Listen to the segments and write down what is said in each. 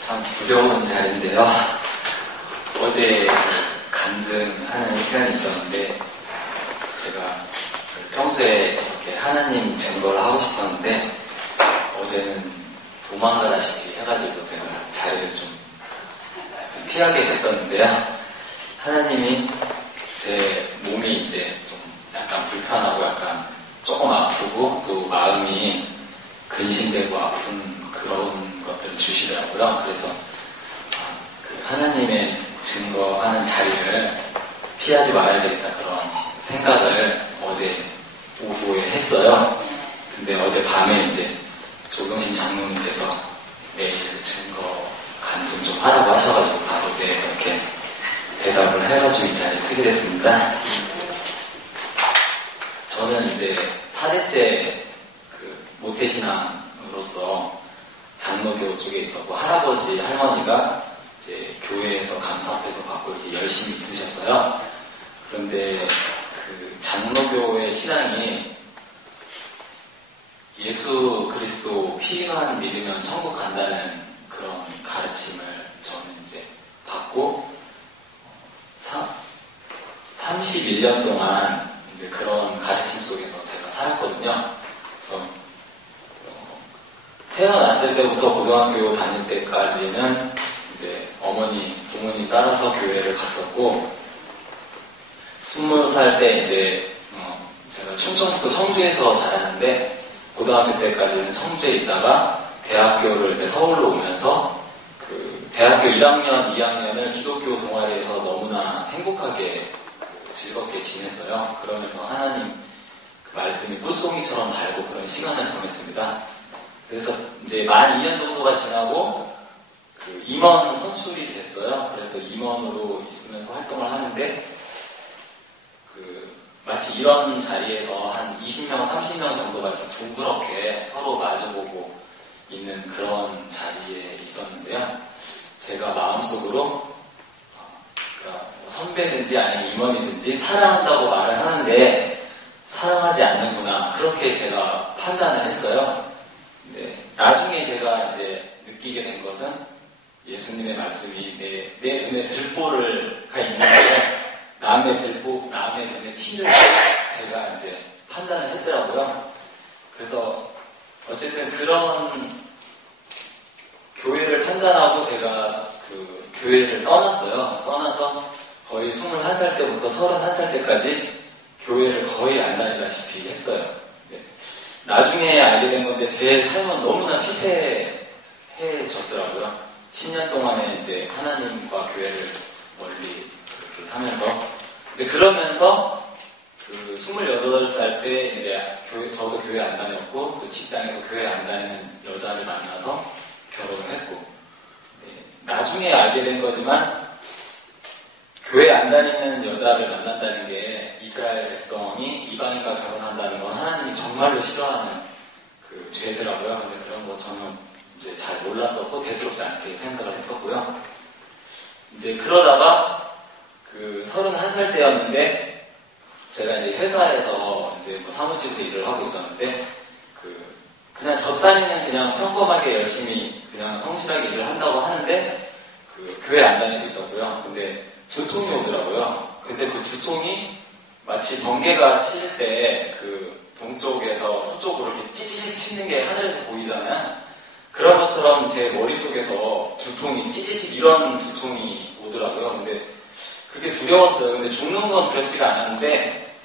참 두려운 자리인데요. 어제 간증하는 시간이 있었는데 제가 평소에 이렇게 하나님 증거를 하고 싶었는데 어제는 도망가다시피 해가지고 제가 자리를 좀 피하게 됐었는데요. 하나님이 제 몸이 이제 좀 약간 불편하고 약간 조금 아프고 또 마음이 근심되고 아픈 그런 것들을 주시더라고요. 그래서 그 하나님의 증거하는 자리를 피하지 말아야겠다 그런 생각을 어제 오후에 했어요. 근데 어제 밤에 이제 조경신 장로님께서 매일 증거 간증 좀 하라고 하셔가지고 바로 이렇게 대답을 해가지고 이 자리에 쓰게 됐습니다. 저는 이제 4대째 그 모태신앙으로서 장로교 쪽에 있었고 할아버지 할머니가 이제 교회에서 감사패도 받고 이렇게 열심히 있으셨어요. 그런데 그 장로교의 신앙이 예수 그리스도 피만 믿으면 천국 간다는 그런 가르침을 저는 이제 받고 31년 동안 이제 그런 가르침 속에서 제가 살았거든요. 그래서 태어났을 때부터 고등학교 다닐 때까지는 이제 어머니, 부모님 따라서 교회를 갔었고 20살 때 이제 제가 충청북도 청주에서 자랐는데 고등학교 때까지는 청주에 있다가 대학교를 이제 서울로 오면서 그 대학교 1학년, 2학년을 기독교 동아리에서 너무나 행복하게 즐겁게 지냈어요. 그러면서 하나님 그 말씀이 꿀송이처럼 달고 그런 시간을 보냈습니다. 그래서 이제 만 2년 정도가 지나고 그 임원 선출이 됐어요. 그래서 임원으로 있으면서 활동을 하는데 그 마치 이런 자리에서 한 20명, 30명 정도가 이렇게 둥그렇게 서로 마주보고 있는 그런 자리에 있었는데요. 제가 마음속으로 그러니까 선배든지 아니면 임원이든지 사랑한다고 말을 하는데 사랑하지 않는구나 그렇게 제가 판단을 했어요. 근데 나중에 제가 이제 느끼게 된 것은 예수님의 말씀이 내 눈에 들보가 있는데 남의 눈에 티를 제가 이제 판단을 했더라고요. 그래서 어쨌든 그런 교회를 판단하고 제가 그 교회를 떠났어요. 떠나서 거의 21살 때부터 31살 때까지 교회를 거의 안 다니다시피 했어요. 네. 나중에 알게 된 건데 제 삶은 너무나 피폐해졌더라고요. 10년 동안에 이제 하나님과 교회를 멀리 그렇게 하면서 근데 그러면서 그 28살 때 이제 저도 교회 안 다녔고 또 직장에서 교회 안 다니는 여자를 만나서 결혼을 했고 네. 나중에 알게 된 거지만 교회 안 다니는 여자를 만난다는 게 이스라엘 백성이 이방인과 결혼한다는 건 하나님이 정말로 싫어하는 그 죄더라고요. 근데 그런 거 저는 이제 잘 몰랐었고 대수롭지 않게 생각을 했었고요. 이제 그러다가 그 31살 때였는데 제가 이제 회사에서 이제 뭐 사무실에서 일을 하고 있었는데 그냥 저 딴에는 그냥 평범하게 열심히 그냥 성실하게 일을 한다고 하는데 그 교회 안 다니고 있었고요. 근데 두통이 오더라고요. 근데 그 두통이 마치 번개가 칠 때 그 동쪽에서 서쪽으로 이렇게 찌찌직 치는 게 하늘에서 보이잖아요. 그런 것처럼 제 머릿속에서 두통이 찌찌직 이런 두통이 오더라고요. 근데 그게 두려웠어요. 근데 죽는 건 두렵지가 않았는데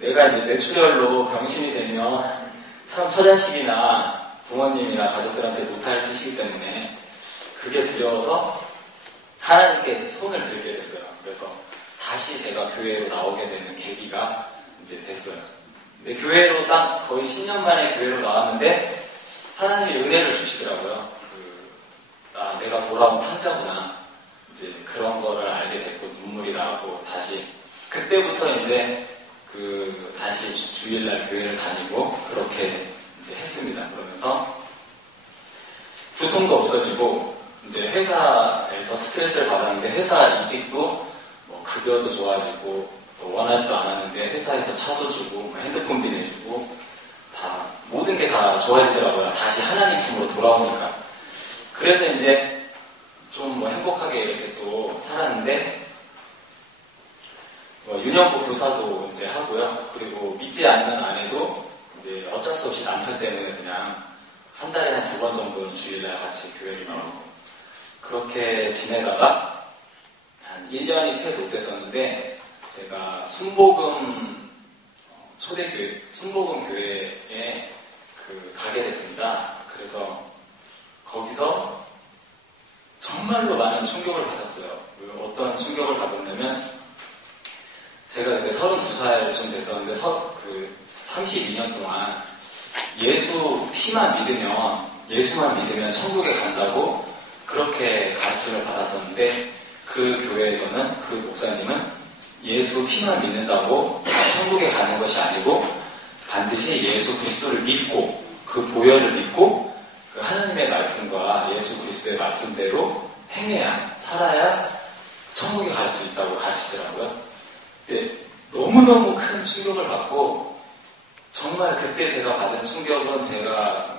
내가 이제 뇌출혈로 병신이 되면 참 처자식이나 부모님이나 가족들한테 못할 짓이기 때문에 그게 두려워서 하나님께 손을 들게 됐어요. 그래서 다시 제가 교회로 나오게 되는 계기가 이제 됐어요. 근데 교회로 딱 거의 10년 만에 교회로 나왔는데 하나님이 은혜를 주시더라고요. 내가 돌아온 탕자구나. 이제 그런 거를 알게 됐고 눈물이 나고 다시 그때부터 이제 다시 주일날 교회를 다니고 그렇게 이제 했습니다. 그러면서 두통도 없어지고 이제 회사에서 스트레스를 받았는데 회사 이직도 뭐 급여도 좋아지고 또 원하지도 않았는데 회사에서 차도 주고 뭐 핸드폰비 내주고 다 모든 게 다 좋아지더라고요. 다시 하나님 품으로 돌아오니까. 그래서 이제 좀 뭐 행복하게 이렇게 또 살았는데, 유년부 교사도 이제 하고요. 그리고 믿지 않는 아내도 이제 어쩔 수 없이 남편 때문에 그냥 한 달에 한 2번 정도는 주일날 같이 교회를 나오고, 그렇게 지내다가 한 1년이 채 못 됐었는데, 제가 순복음 초대교회, 순복음 교회에 가게 됐습니다. 그래서 거기서 정말로 많은 충격을 받았어요. 어떤 충격을 받았냐면, 제가 그때 32살 됐었는데, 32년 동안 예수 피만 믿으면, 예수만 믿으면 천국에 간다고 그렇게 가르침을 받았었는데, 그 교회에서는, 그 목사님은 예수 피만 믿는다고 천국에 가는 것이 아니고, 반드시 예수 그리스도를 믿고, 그 보혈을 믿고, 그 하나님의 말씀과 예수 그리스도의 말씀대로 행해야, 살아야 천국에 갈 수 있다고 가르치더라고요. 근데 너무너무 큰 충격을 받고, 정말 그때 제가 받은 충격은, 제가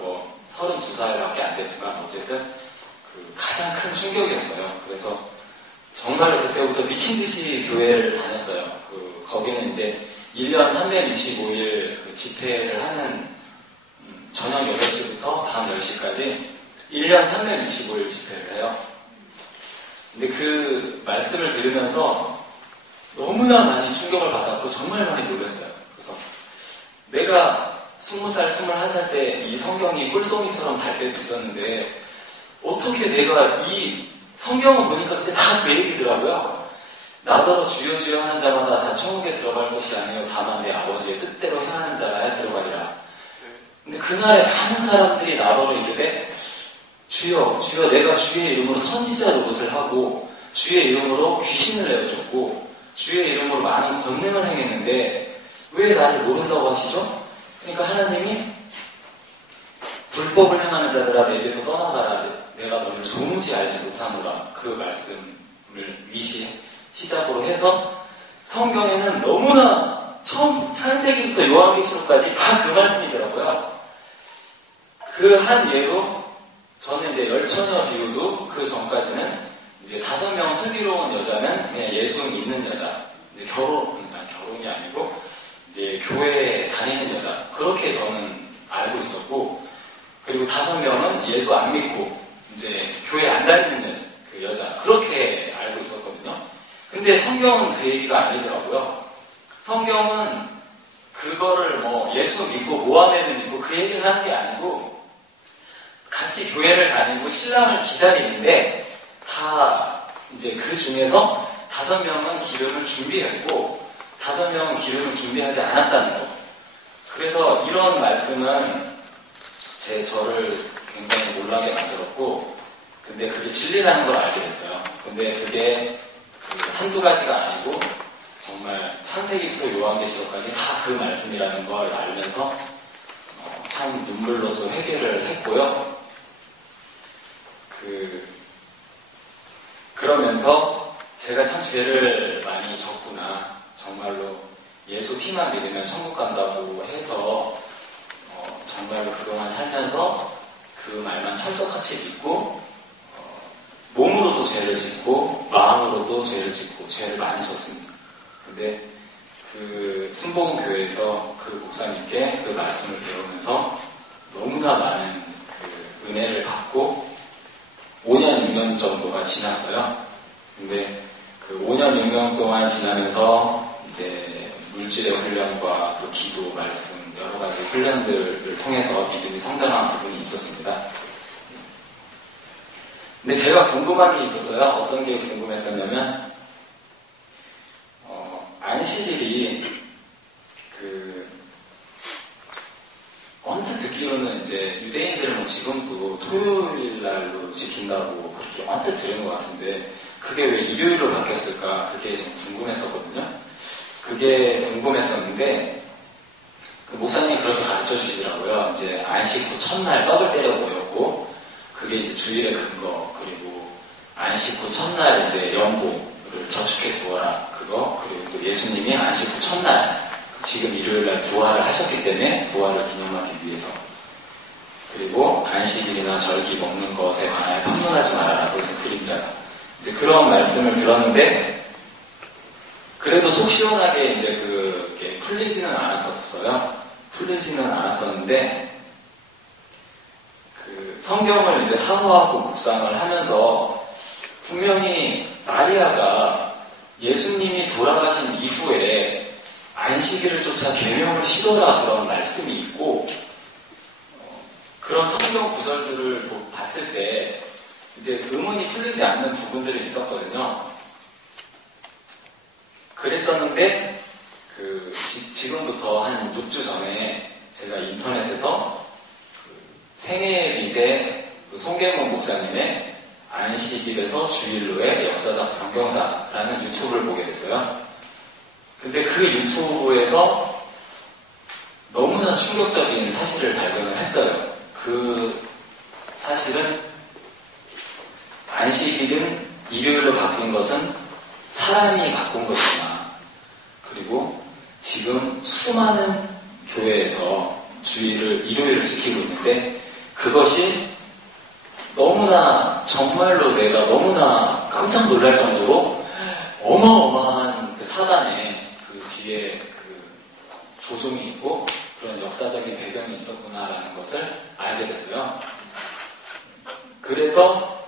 32살밖에 안 됐지만 어쨌든 가장 큰 충격이었어요. 그래서 정말로 그때부터 미친 듯이 교회를 다녔어요. 거기는 이제 1년 365일 집회를 하는, 저녁 8시부터 밤 10시까지 1년 365일 집회를 해요. 근데 그 말씀을 들으면서 너무나 많이 충격을 받았고 정말 많이 놀랐어요. 그래서 내가 20살, 21살 때 이 성경이 꿀송이처럼 달 때도 있었는데, 어떻게 내가 이 성경을 보니까 그때 다 그 얘기더라고요. 나더러 주여 주여 하는 자마다 다 천국에 들어갈 것이 아니요 다만 내 아버지의 뜻대로 행하는 자라야 들어가리라. 근데 그날에 많은 사람들이 나더러 이르되, 주여 주여, 내가 주의 이름으로 선지자 노릇을 하고 주의 이름으로 귀신을 내어줬고 주의 이름으로 많은 권능을 행했는데 왜 나를 모른다고 하시죠? 그러니까 하나님이 불법을 행하는 자들아 내게서 떠나가라, 내가 너를 도무지 알지 못하노라, 그 말씀을 시작으로 해서 성경에는 너무나 처음 창세기부터 요한계시록까지 다 그 말씀이더라고요. 그 한 예로 저는 이제 열처녀 비유도, 그 전까지는 이제 5명 슬기로운 여자는 그냥 예수 믿는 여자, 결혼이 아니고 이제 교회에 다니는 여자, 그렇게 저는 알고 있었고, 그리고 5명은 예수 안 믿고 이제 교회 안 다니는 여자, 그렇게 알고 있었거든요. 근데 성경은 그 얘기가 아니더라고요. 성경은 그거를 예수 믿고 모하메드 믿고 그 얘기를 하는 게 아니고, 같이 교회를 다니고 신랑을 기다리는데 다 이제 그 중에서 5명은 기름을 준비했고 5명은 기름을 준비하지 않았다는 거. 그래서 이런 말씀은 저를 굉장히 놀라게 만들었고, 근데 그게 진리라는 걸 알게 됐어요. 근데 그게 한두 가지가 아니고 정말 창세기부터 요한계시록까지 다 그 말씀이라는 걸 알면서 참 눈물로써 회개를 했고요. 그러면서 제가 참 죄를 많이 졌구나, 정말로 예수 피만 믿으면 천국 간다고 해서 정말로 그동안 살면서 그 말만 철석같이 믿고 몸으로도 죄를 짓고 마음으로도 죄를 짓고 죄를 많이 졌습니다. 근데 그 순복음 교회에서 그 목사님께 그 말씀을 배우면서 너무나 많은 그 은혜를 받고 5년, 6년 정도가 지났어요. 근데 그 5년, 6년 동안 지나면서 이제 물질의 훈련과 또 기도, 말씀, 여러 가지 훈련들을 통해서 믿음이 성장한 부분이 있었습니다. 근데 제가 궁금한 게 있었어요. 어떤 게 궁금했었냐면, 안식일이 언뜻 듣기로는 이제 유대인들은 지금도 토요일 날로 지킨다고 그렇게 언뜻 들은 것 같은데, 그게 왜 일요일로 바뀌었을까? 그게 좀 궁금했었거든요. 그게 궁금했었는데, 그 목사님이 그렇게 가르쳐 주시더라고요. 이제 안식 후 첫날 떡을 때려 모였고, 그게 이제 주일의 근거, 그리고 안식 후 첫날 이제 연보를 저축해 두어라, 그거, 그리고 또 예수님이 안식 후 첫날, 지금 일요일날 부활을 하셨기 때문에 부활을 기념하기 위해서. 그리고 안식일이나 절기 먹는 것에 관하여 판문하지 말아라. 그것은 그림자다. 이제 그런 말씀을 들었는데 그래도 속 시원하게 이제 그게 풀리지는 않았었어요. 풀리지는 않았었는데 그 성경을 이제 사모하고 묵상을 하면서 분명히 마리아가 예수님이 돌아가신 이후에 안식일을 쫓아 계명을 시도라 그런 말씀이 있고 그런 성경 구절들을 봤을 때 이제 의문이 풀리지 않는 부분들이 있었거든요. 그랬었는데 지금부터 한 6주 전에 제가 인터넷에서 생애의 미세 송계문 목사님의 안식일에서 주일로의 역사적 변경사라는 유튜브를 보게 됐어요. 근데 그 유튜브에서 너무나 충격적인 사실을 발견을 했어요. 그 사실은 안식일은 일요일로 바뀐 것은 사람이 바꾼 것이구나. 그리고 지금 수많은 교회에서 주일을 일요일을 지키고 있는데 그것이 너무나 정말로 내가 너무나 깜짝 놀랄 정도로 어마어마한 그 사단의 그 뒤에 그 조종이 있고 그런 역사적인 배경이 있었구나라는 것을 알게 됐어요. 그래서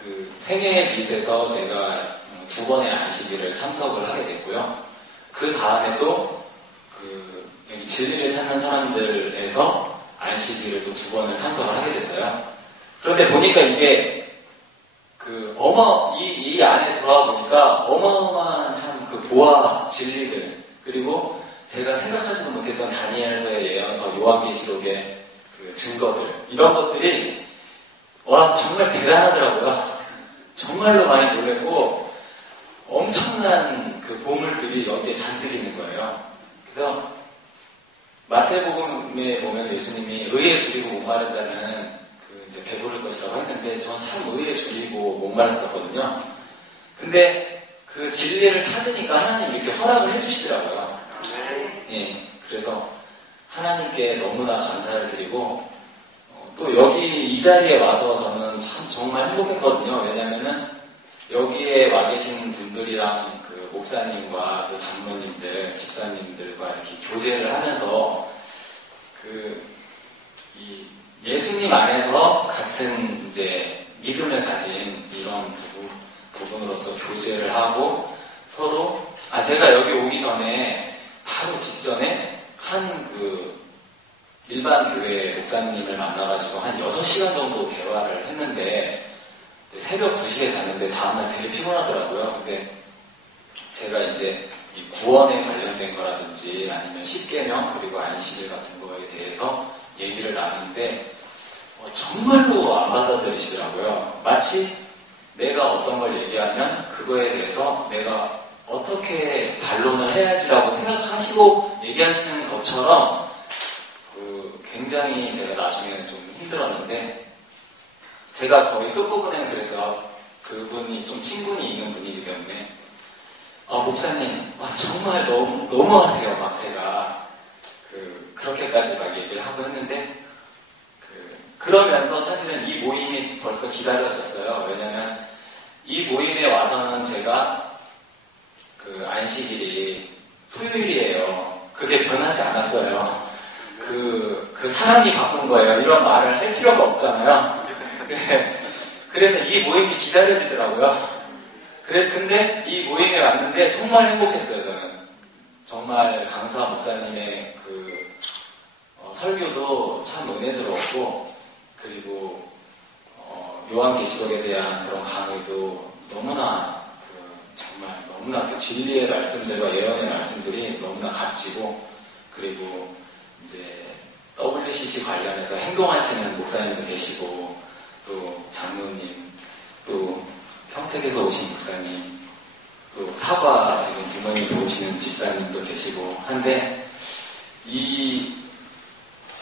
그 생애의 빛에서 제가 2번의 안식일을 참석을 하게 됐고요. 그 다음에 또 그 여기 진리를 찾는 사람들에서 안식일을 또 2번을 참석을 하게 됐어요. 그런데 보니까 이게 이 안에 들어와 보니까 어마어마한 참 그 보아 진리들 그리고 제가 생각하지도 못했던 다니엘서의 예언서, 요한계시록의 그 증거들 이런 것들이 와 정말 대단하더라고요. 정말로 많이 놀랐고 엄청난 그 보물들이 여기에 잔뜩 있는 거예요. 그래서 마태복음에 보면 예수님이 의에 줄이고 목마른 자는 이제 배부를 것이라고 했는데 전 참 의에 줄이고 목말랐었거든요. 근데 그 진리를 찾으니까 하나님 이렇게 허락을 해주시더라고요. 예, 그래서 하나님께 너무나 감사를 드리고 또 여기 이 자리에 와서 저는 참 정말 행복했거든요. 왜냐면은 여기에 와 계신 분들이랑 그 목사님과 또 장로님들, 집사님들과 이렇게 교제를 하면서 이 예수님 안에서 같은 이제 믿음을 가진 이런 부분으로서 교제를 하고 서로 제가 여기 오기 전에 바로 직전에 한 일반 교회 목사님을 만나가지고 한 6시간 정도 대화를 했는데 새벽 2시에 잤는데 다음날 되게 피곤하더라고요. 근데 제가 이제 이 구원에 관련된 거라든지 아니면 십계명 그리고 안식일 같은 거에 대해서 얘기를 나누는데 정말로 안 받아들이시더라고요. 마치 내가 어떤 걸 얘기하면 그거에 대해서 내가 어떻게 반론을 해야지라고 생각하시고 얘기하시는 것처럼 굉장히 제가 나중에는 좀 힘들었는데 제가 거의 끝부분에는 그래서 그분이 좀 친분이 있는 분이기 때문에 목사님 정말 너무하세요. 막 제가 그렇게까지 막 얘기를 하고 했는데 그러면서 사실은 이 모임이 벌써 기다려졌어요. 왜냐면 이 모임에 와서는 제가 안식일이 토요일이에요. 그게 변하지 않았어요. 그 사람이 바꾼 거예요. 이런 말을 할 필요가 없잖아요. 그래서 이 모임이 기다려지더라고요. 근데 이 모임에 왔는데 정말 행복했어요. 저는 정말 강사 목사님의 설교도 참 은혜스러웠고 그리고 요한계시록에 대한 그런 강의도 너무나 정말 너무나 그 진리의 말씀들과 예언의 말씀들이 너무나 값지고 그리고 이제 WCC 관련해서 행동하시는 목사님도 계시고 또 장로님 또 평택에서 오신 목사님 또 사과 지금 부모님 도우시는 집사님도 계시고 한데 이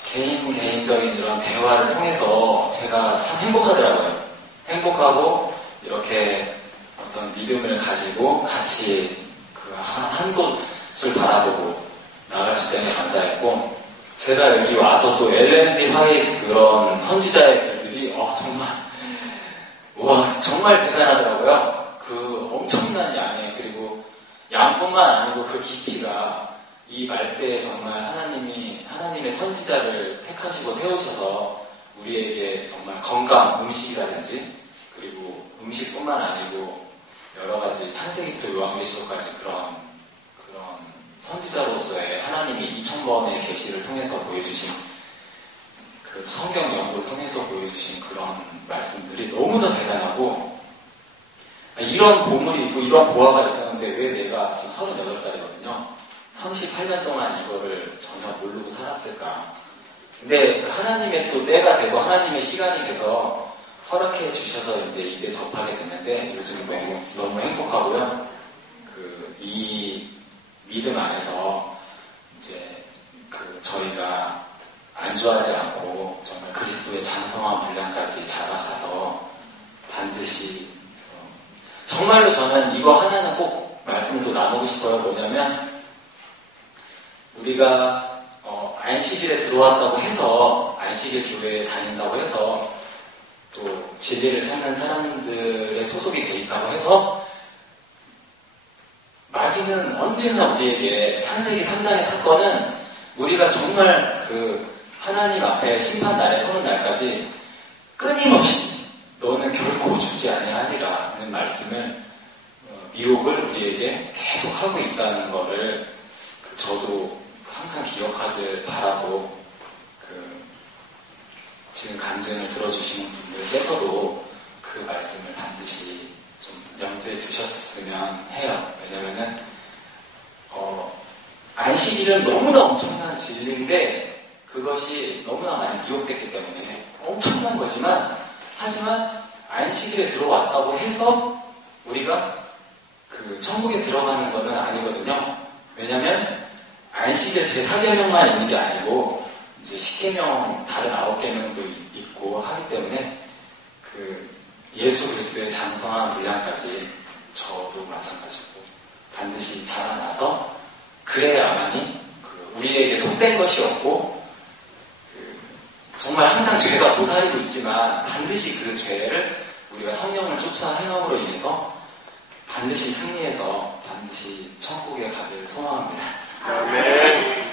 개인적인 이런 대화를 통해서 제가 참 행복하더라고요. 행복하고 이렇게 어떤 믿음을 가지고 같이 한 곳을 바라보고 나갈 수 때문에 감사했고 제가 여기 와서 또 엘렌지 화이트 그런 선지자의 글들이 정말 와 정말 대단하더라고요. 그 엄청난 양에 그리고 양뿐만 아니고 그 깊이가 이 말세에 정말 하나님의 선지자를 택하시고 세우셔서 우리에게 정말 건강 음식이라든지 그리고 음식뿐만 아니고 여러 가지 창세기부터 요한계시록까지 그런 선지자로서의 하나님이 2000번의 계시를 통해서 보여주신 그 성경 연구를 통해서 보여주신 그런 말씀들이 너무나 대단하고 이런 보물이 있고 이런 보화가 있었는데 왜 내가 지금 38살이거든요. 38년 동안 이거를 전혀 모르고 살았을까. 근데 하나님의 또 때가 되고 하나님의 시간이 돼서 허락해 주셔서 이제 접하게 됐는데 요즘 너무 행복하고요. 이 믿음 안에서 이제 저희가 안주하지 않고 정말 그리스도의 장성한 분량까지 자라가서 반드시 정말로 저는 이거 하나는 꼭 말씀을 또 나누고 싶어요. 뭐냐면 우리가 안식일에 들어왔다고 해서 안식일 교회에 다닌다고 해서 또 진리를 찾는 사람들의 소속이 돼 있다고 해서 마귀는 언제나 우리에게 창세기 3장의 사건은 우리가 정말 하나님 앞에 심판날에 서는 날까지 끊임없이 너는 결코 주지 아니하리라는 말씀을 미혹을 우리에게 계속 하고 있다는 거를 저도 항상 기억하길 바라고 지금 간증을 들어주시는 분들께서도 그 말씀을 반드시 좀 염두에 두셨으면 해요. 왜냐면은 안식일은 너무나 엄청난 진리인데 그것이 너무나 많이 미혹됐기 때문에 엄청난 거지만 하지만 안식일에 들어왔다고 해서 우리가 천국에 들어가는 것은 아니거든요. 왜냐면 안식일 제4계명만 있는 게 아니고 이제 10계명 다른 9계명도 있고 하기 때문에 예수 그리스도의 장성한 분량까지 저도 마찬가지고 반드시 자라나서 그래야만이 우리에게 속된 것이 없고 정말 항상 죄가 도사리고 있지만 반드시 그 죄를 우리가 성령을 쫓아 행함으로 인해서 반드시 승리해서 반드시 천국에 가길 소망합니다. 아멘.